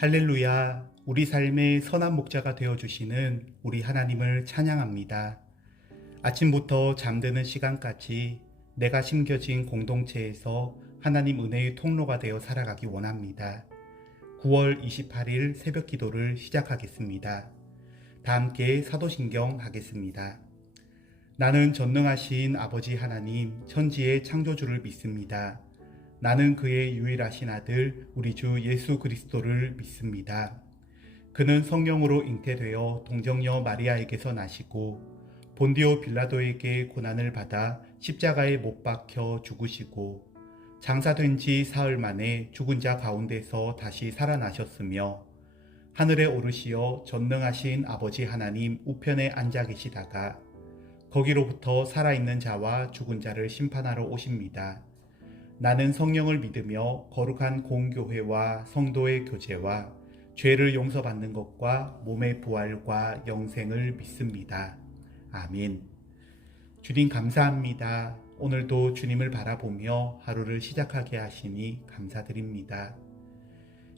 할렐루야, 우리 삶의 선한 목자가 되어주시는 우리 하나님을 찬양합니다. 아침부터 잠드는 시간까지 내가 심겨진 공동체에서 하나님 은혜의 통로가 되어 살아가기 원합니다. 9월 28일 새벽 기도를 시작하겠습니다. 다 함께 사도신경 하겠습니다. 나는 전능하신 아버지 하나님, 천지의 창조주를 믿습니다. 나는 그의 유일하신 아들 우리 주 예수 그리스도를 믿습니다. 그는 성령으로 잉태되어 동정녀 마리아에게서 나시고 본디오 빌라도에게 고난을 받아 십자가에 못 박혀 죽으시고 장사된 지 사흘 만에 죽은 자 가운데서 다시 살아나셨으며 하늘에 오르시어 전능하신 아버지 하나님 우편에 앉아 계시다가 거기로부터 살아있는 자와 죽은 자를 심판하러 오십니다. 나는 성령을 믿으며 거룩한 공교회와 성도의 교제와 죄를 용서받는 것과 몸의 부활과 영생을 믿습니다. 아멘. 주님 감사합니다. 오늘도 주님을 바라보며 하루를 시작하게 하시니 감사드립니다.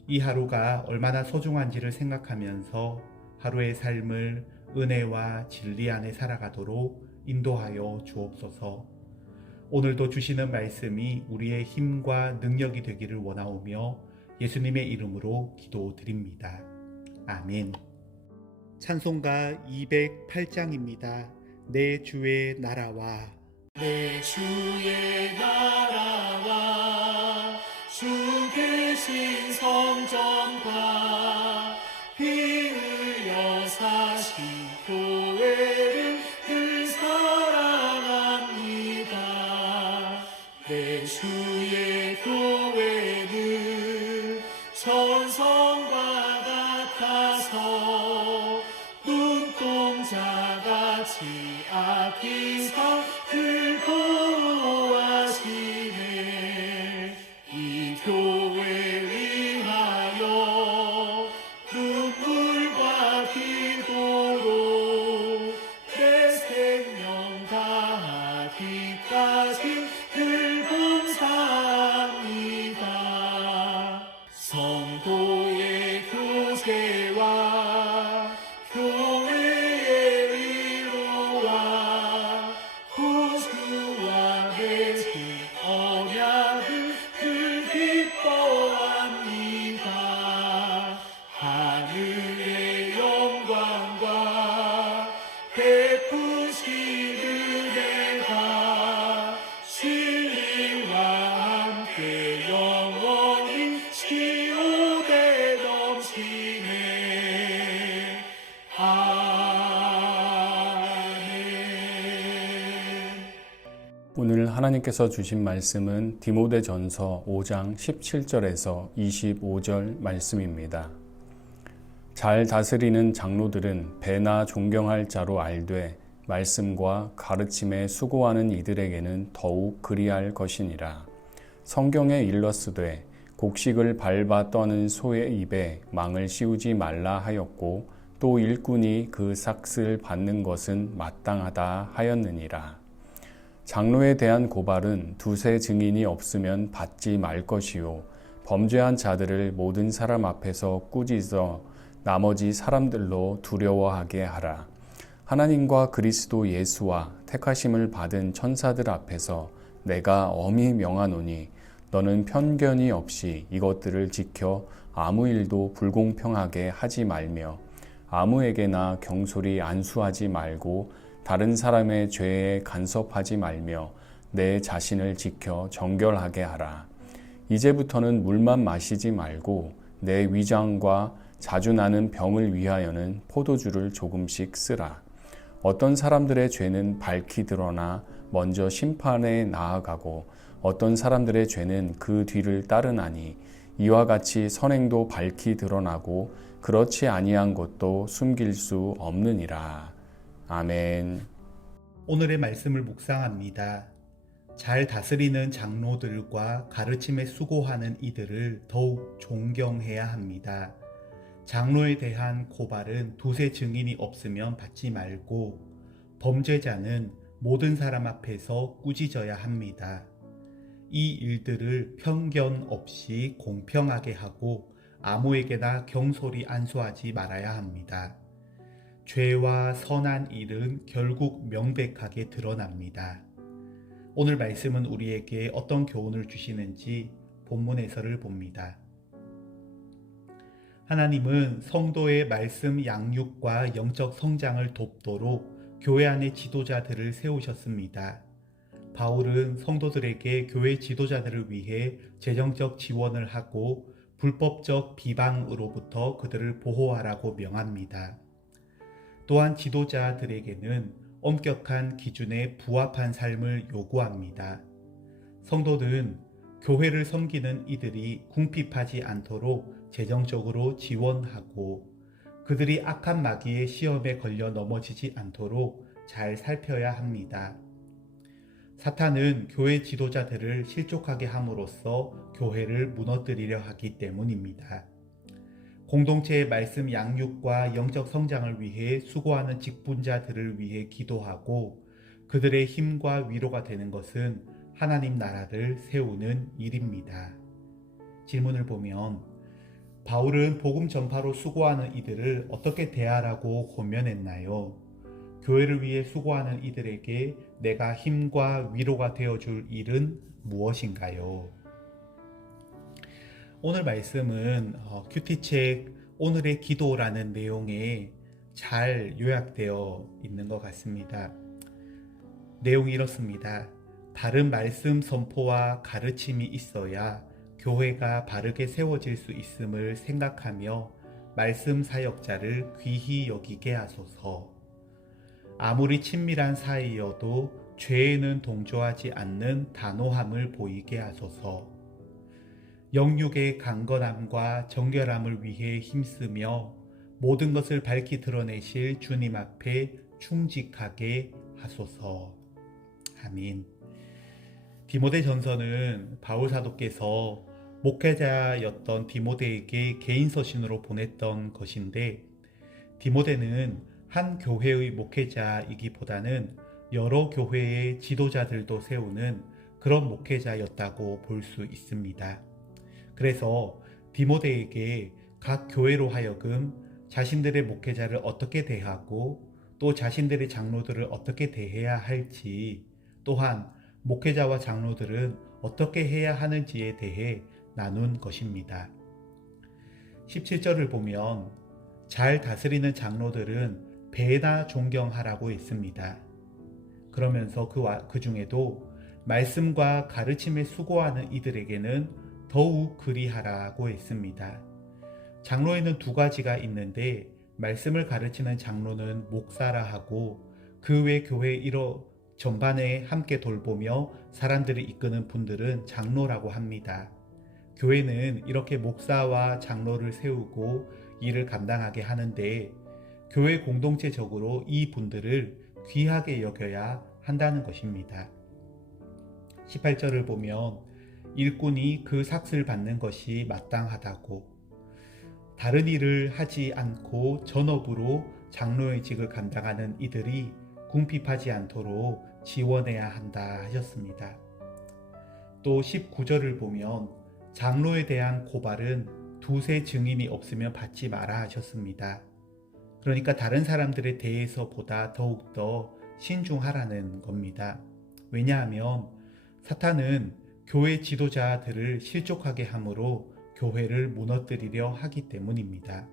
이 하루가 얼마나 소중한지를 생각하면서 하루의 삶을 은혜와 진리 안에 살아가도록 인도하여 주옵소서. 오늘도 주시는 말씀이 우리의 힘과 능력이 되기를 원하오며 예수님의 이름으로 기도드립니다. 아멘. 찬송가 208장입니다. 내 주의 나라와 내 주의 나라와 주 계신 성전과 피 흘려 사신 교회를 사랑합니다. 내 주의 교회는 천성과 같아서 눈동자같이 아끼사 보호하시네. 이 교회 위하여 눈물과 기도로 내 생명 다하기까지 늘 봉사합니다. 성도의 교제와 교회의 위로와 호주와 계신 언약을 늘 기뻐합니다. 하늘의 영광과 베푸시는 은혜가 진리와 함께 영원히 시오되 넘치네. 오늘 하나님께서 주신 말씀은 디모데전서 5장 17절에서 25절 말씀입니다. 잘 다스리는 장로들은 배나 존경할 자로 알되 말씀과 가르침에 수고하는 이들에게는 더욱 그리할 것이니라. 성경에 일렀으되 곡식을 밟아 떠는 소의 입에 망을 씌우지 말라 하였고 또 일꾼이 그 삭슬 받는 것은 마땅하다 하였느니라. 장로에 대한 고발은 두세 증인이 없으면 받지 말 것이요 범죄한 자들을 모든 사람 앞에서 꾸짖어 나머지 사람들로 두려워하게 하라. 하나님과 그리스도 예수와 택하심을 받은 천사들 앞에서 내가 엄히 명하노니 너는 편견이 없이 이것들을 지켜 아무 일도 불공평하게 하지 말며 아무에게나 경솔히 안수하지 말고 다른 사람의 죄에 간섭하지 말며 내 자신을 지켜 정결하게 하라. 이제부터는 물만 마시지 말고 내 위장과 자주 나는 병을 위하여는 포도주를 조금씩 쓰라. 어떤 사람들의 죄는 밝히 드러나 먼저 심판에 나아가고 어떤 사람들의 죄는 그 뒤를 따르나니 이와 같이 선행도 밝히 드러나고 그렇지 아니한 것도 숨길 수 없느니라. 아멘. 오늘의 말씀을 묵상합니다. 잘 다스리는 장로들과 가르침에 수고하는 이들을 더욱 존경해야 합니다. 장로에 대한 고발은 두세 증인이 없으면 받지 말고 범죄자는 모든 사람 앞에서 꾸짖어야 합니다. 이 일들을 편견 없이 공평하게 하고 아무에게나 경솔히 안수하지 말아야 합니다. 죄와 선한 일은 결국 명백하게 드러납니다. 오늘 말씀은 우리에게 어떤 교훈을 주시는지 본문 해설을 봅니다. 하나님은 성도의 말씀 양육과 영적 성장을 돕도록 교회 안의 지도자들을 세우셨습니다. 바울은 성도들에게 교회 지도자들을 위해 재정적 지원을 하고 불법적 비방으로부터 그들을 보호하라고 명합니다. 또한 지도자들에게는 엄격한 기준에 부합한 삶을 요구합니다. 성도들은 교회를 섬기는 이들이 궁핍하지 않도록 재정적으로 지원하고 그들이 악한 마귀의 시험에 걸려 넘어지지 않도록 잘 살펴야 합니다. 사탄은 교회 지도자들을 실족하게 함으로써 교회를 무너뜨리려 하기 때문입니다. 공동체의 말씀 양육과 영적 성장을 위해 수고하는 직분자들을 위해 기도하고 그들의 힘과 위로가 되는 것은 하나님 나라를 세우는 일입니다. 질문을 보면 바울은 복음 전파로 수고하는 이들을 어떻게 대하라고 권면했나요? 교회를 위해 수고하는 이들에게 내가 힘과 위로가 되어줄 일은 무엇인가요? 오늘 말씀은 큐티책 오늘의 기도라는 내용에 잘 요약되어 있는 것 같습니다. 내용이 이렇습니다. 바른 말씀 선포와 가르침이 있어야 교회가 바르게 세워질 수 있음을 생각하며 말씀 사역자를 귀히 여기게 하소서. 아무리 친밀한 사이여도 죄에는 동조하지 않는 단호함을 보이게 하소서. 영육의 강건함과 정결함을 위해 힘쓰며 모든 것을 밝히 드러내실 주님 앞에 충직하게 하소서. 아멘. 디모데전서는 바울 사도께서 목회자였던 디모데에게 개인 서신으로 보냈던 것인데 디모데는 한 교회의 목회자이기보다는 여러 교회의 지도자들도 세우는 그런 목회자였다고 볼 수 있습니다. 그래서 디모데에게 각 교회로 하여금 자신들의 목회자를 어떻게 대하고 또 자신들의 장로들을 어떻게 대해야 할지 또한 목회자와 장로들은 어떻게 해야 하는지에 대해 나눈 것입니다. 17절을 보면 잘 다스리는 장로들은 배나 존경하라고 했습니다. 그러면서 그 중에도 말씀과 가르침에 수고하는 이들에게는 더욱 그리하라고 했습니다. 장로에는 두 가지가 있는데 말씀을 가르치는 장로는 목사라 하고 그 외 교회 전반에 함께 돌보며 사람들을 이끄는 분들은 장로라고 합니다. 교회는 이렇게 목사와 장로를 세우고 일을 감당하게 하는데 교회 공동체적으로 이 분들을 귀하게 여겨야 한다는 것입니다. 18절을 보면 일꾼이 그 삭을 받는 것이 마땅하다고 다른 일을 하지 않고 전업으로 장로의 직을 감당하는 이들이 궁핍하지 않도록 지원해야 한다 하셨습니다. 또 19절을 보면 장로에 대한 고발은 두세 증인이 없으면 받지 마라 하셨습니다. 그러니까 다른 사람들에 대해서보다 더욱더 신중하라는 겁니다. 왜냐하면 사탄은 교회 지도자들을 실족하게 함으로 교회를 무너뜨리려 하기 때문입니다.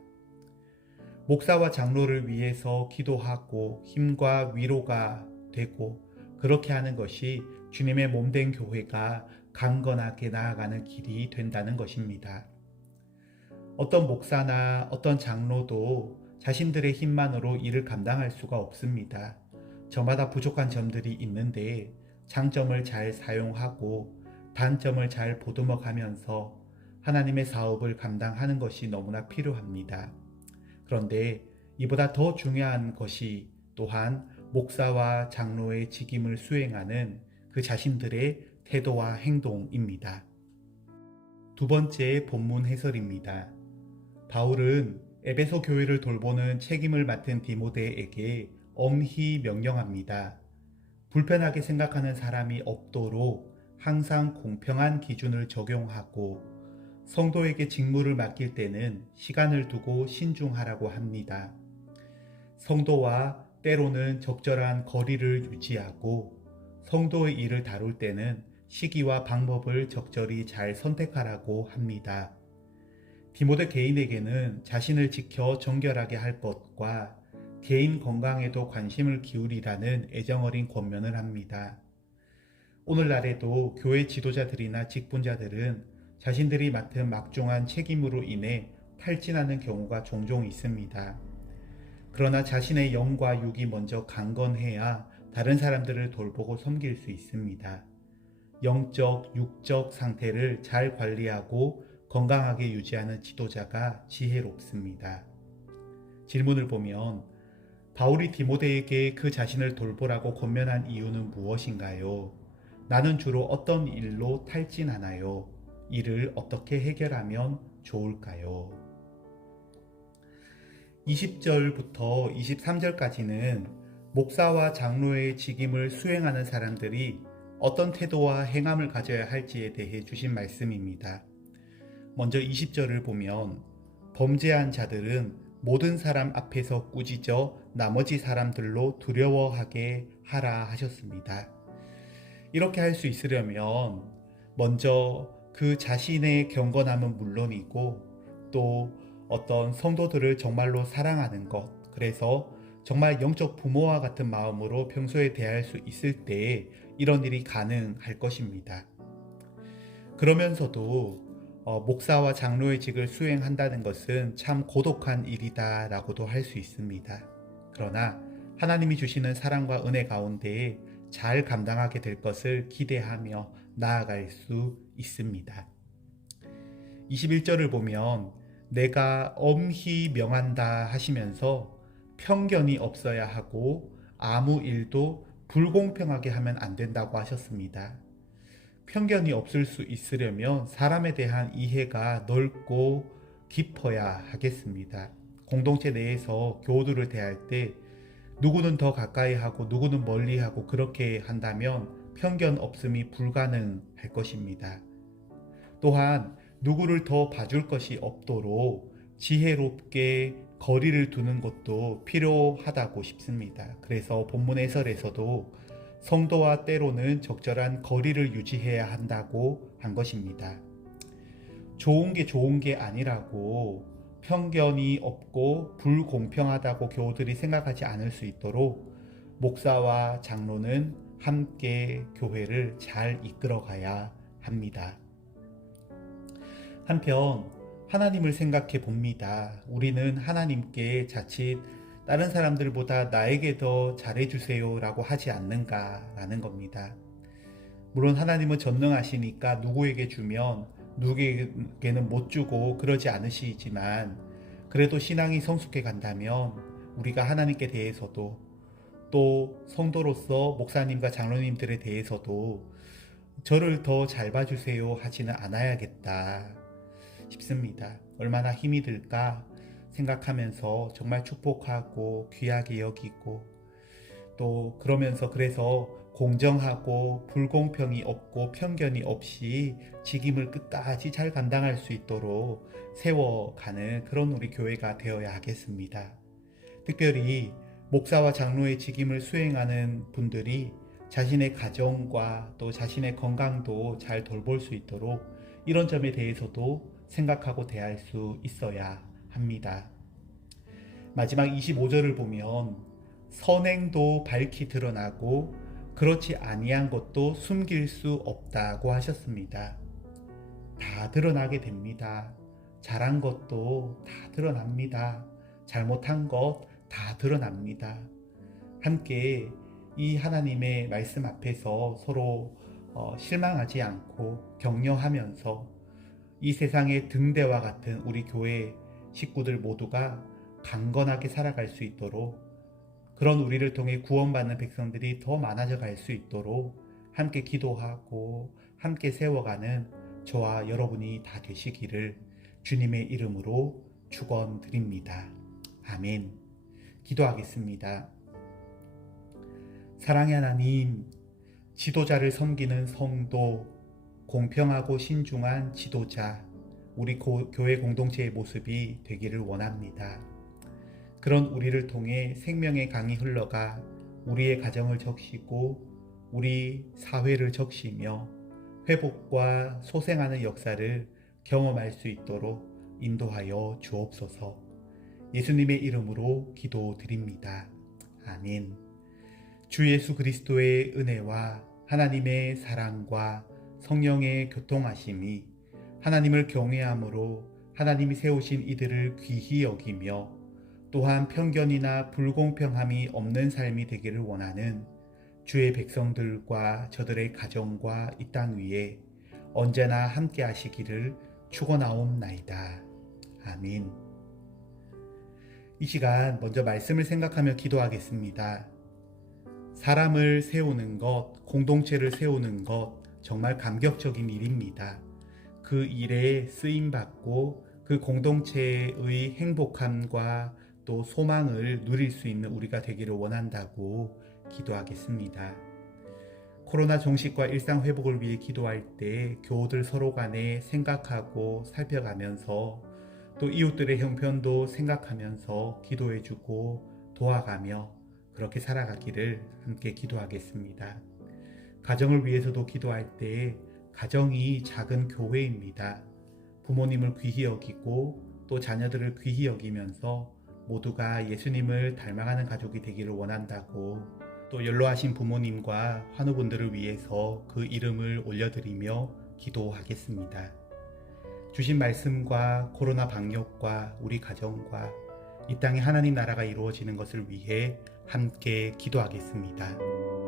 목사와 장로를 위해서 기도하고 힘과 위로가 되고 그렇게 하는 것이 주님의 몸된 교회가 강건하게 나아가는 길이 된다는 것입니다. 어떤 목사나 어떤 장로도 자신들의 힘만으로 일을 감당할 수가 없습니다. 저마다 부족한 점들이 있는데 장점을 잘 사용하고 단점을 잘 보듬어가면서 하나님의 사업을 감당하는 것이 너무나 필요합니다. 그런데 이보다 더 중요한 것이 또한 목사와 장로의 직임을 수행하는 그 자신들의 태도와 행동입니다. 두 번째 본문 해설입니다. 바울은 에베소 교회를 돌보는 책임을 맡은 디모데에게 엄히 명령합니다. 불편하게 생각하는 사람이 없도록 항상 공평한 기준을 적용하고 성도에게 직무를 맡길 때는 시간을 두고 신중하라고 합니다. 성도와 때로는 적절한 거리를 유지하고 성도의 일을 다룰 때는 시기와 방법을 적절히 잘 선택하라고 합니다. 디모데 개인에게는 자신을 지켜 정결하게 할 것과 개인 건강에도 관심을 기울이라는 애정어린 권면을 합니다. 오늘날에도 교회 지도자들이나 직분자들은 자신들이 맡은 막중한 책임으로 인해 탈진하는 경우가 종종 있습니다. 그러나 자신의 영과 육이 먼저 강건해야 다른 사람들을 돌보고 섬길 수 있습니다. 영적, 육적 상태를 잘 관리하고 건강하게 유지하는 지도자가 지혜롭습니다. 질문을 보면 바울이 디모데에게 그 자신을 돌보라고 권면한 이유는 무엇인가요? 나는 주로 어떤 일로 탈진하나요? 이를 어떻게 해결하면 좋을까요? 20절부터 23절까지는 목사와 장로의 직임을 수행하는 사람들이 어떤 태도와 행함을 가져야 할지에 대해 주신 말씀입니다. 먼저 20절을 보면 범죄한 자들은 모든 사람 앞에서 꾸짖어 나머지 사람들로 두려워하게 하라 하셨습니다. 이렇게 할 수 있으려면 먼저 그 자신의 경건함은 물론이고 또 어떤 성도들을 정말로 사랑하는 것, 그래서 정말 영적 부모와 같은 마음으로 평소에 대할 수 있을 때 이런 일이 가능할 것입니다. 그러면서도 목사와 장로의 직을 수행한다는 것은 참 고독한 일이다 라고도 할 수 있습니다. 그러나 하나님이 주시는 사랑과 은혜 가운데 잘 감당하게 될 것을 기대하며 나아갈 수 있습니다. 21절을 보면 내가 엄히 명한다 하시면서 편견이 없어야 하고 아무 일도 불공평하게 하면 안 된다고 하셨습니다. 편견이 없을 수 있으려면 사람에 대한 이해가 넓고 깊어야 하겠습니다. 공동체 내에서 교우들을 대할 때 누구는 더 가까이 하고 누구는 멀리 하고 그렇게 한다면 편견 없음이 불가능할 것입니다. 또한 누구를 더 봐줄 것이 없도록 지혜롭게 거리를 두는 것도 필요하다고 싶습니다. 그래서 본문 해설에서도 성도와 때로는 적절한 거리를 유지해야 한다고 한 것입니다. 좋은 게 아니라고 편견이 없고 불공평하다고 교우들이 생각하지 않을 수 있도록 목사와 장로는 함께 교회를 잘 이끌어가야 합니다. 한편 하나님을 생각해 봅니다. 우리는 하나님께 자칫 다른 사람들보다 나에게 더 잘해주세요 라고 하지 않는가라는 겁니다. 물론 하나님은 전능하시니까 누구에게 주면 누구에게는 못 주고 그러지 않으시지만 그래도 신앙이 성숙해 간다면 우리가 하나님께 대해서도 또 성도로서 목사님과 장로님들에 대해서도 저를 더 잘 봐주세요 하지는 않아야겠다 싶습니다. 얼마나 힘이 들까 생각하면서 정말 축복하고 귀하게 여기고 또 그러면서 그래서 공정하고 불공평이 없고 편견이 없이 직임을 끝까지 잘 감당할 수 있도록 세워가는 그런 우리 교회가 되어야 하겠습니다. 특별히 목사와 장로의 직임을 수행하는 분들이 자신의 가정과 또 자신의 건강도 잘 돌볼 수 있도록 이런 점에 대해서도 생각하고 대할 수 있어야 합니다. 마지막 25절을 보면 선행도 밝히 드러나고 그렇지 아니한 것도 숨길 수 없다고 하셨습니다. 다 드러나게 됩니다. 잘한 것도 다 드러납니다. 잘못한 것 다 드러납니다. 함께 이 하나님의 말씀 앞에서 서로 실망하지 않고 격려하면서 이 세상의 등대와 같은 우리 교회 식구들 모두가 강건하게 살아갈 수 있도록 그런 우리를 통해 구원받는 백성들이 더 많아져 갈 수 있도록 함께 기도하고 함께 세워가는 저와 여러분이 다 되시기를 주님의 이름으로 축원드립니다. 아멘. 기도하겠습니다. 사랑의 하나님, 지도자를 섬기는 성도, 공평하고 신중한 지도자, 우리 교회 공동체의 모습이 되기를 원합니다. 그런 우리를 통해 생명의 강이 흘러가 우리의 가정을 적시고 우리 사회를 적시며 회복과 소생하는 역사를 경험할 수 있도록 인도하여 주옵소서. 예수님의 이름으로 기도드립니다. 아멘. 주 예수 그리스도의 은혜와 하나님의 사랑과 성령의 교통하심이 하나님을 경외함으로 하나님이 세우신 이들을 귀히 여기며 또한 편견이나 불공평함이 없는 삶이 되기를 원하는 주의 백성들과 저들의 가정과 이 땅 위에 언제나 함께 하시기를 축원하옵나이다. 아멘. 이 시간 먼저 말씀을 생각하며 기도하겠습니다. 사람을 세우는 것, 공동체를 세우는 것 정말 감격적인 일입니다. 그 일에 쓰임받고 그 공동체의 행복함과 또 소망을 누릴 수 있는 우리가 되기를 원한다고 기도하겠습니다. 코로나 종식과 일상 회복을 위해 기도할 때 교우들 서로 간에 생각하고 살펴가면서 또 이웃들의 형편도 생각하면서 기도해주고 도와가며 그렇게 살아가기를 함께 기도하겠습니다. 가정을 위해서도 기도할 때 가정이 작은 교회입니다. 부모님을 귀히 여기고 또 자녀들을 귀히 여기면서 모두가 예수님을 닮아가는 가족이 되기를 원한다고 또 연로하신 부모님과 환우분들을 위해서 그 이름을 올려드리며 기도하겠습니다. 주신 말씀과 코로나 방역과 우리 가정과 이 땅에 하나님 나라가 이루어지는 것을 위해 함께 기도하겠습니다.